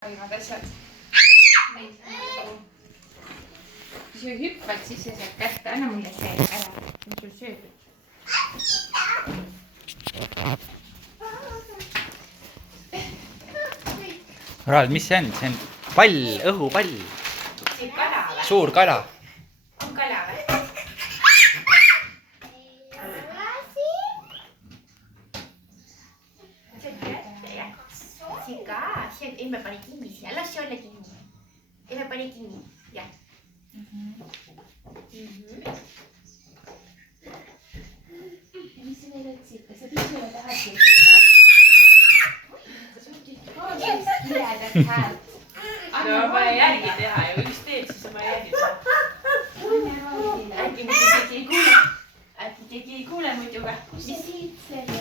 parimad asjad. Kui sa hüppad, siis sa saad kätte. Anna mulle see ära. Mis sul söödud? Raal, mis see on? See on pall, õhupall. See kala või? Suur kala. On kala või? See ka. Emme pani kinni siia. Las see olla kinni. Emme pani kinni. Jah. Mis sa meile ütlesid? Kas sa pisule tahad kirjutada? Kiredat häält. No ma ei järgi teha ja üks teeb, siis ma ei järgi teha. Äkki keegi ei kuule. Äkki keegi ei kuule muidu või? Kus sa siit selle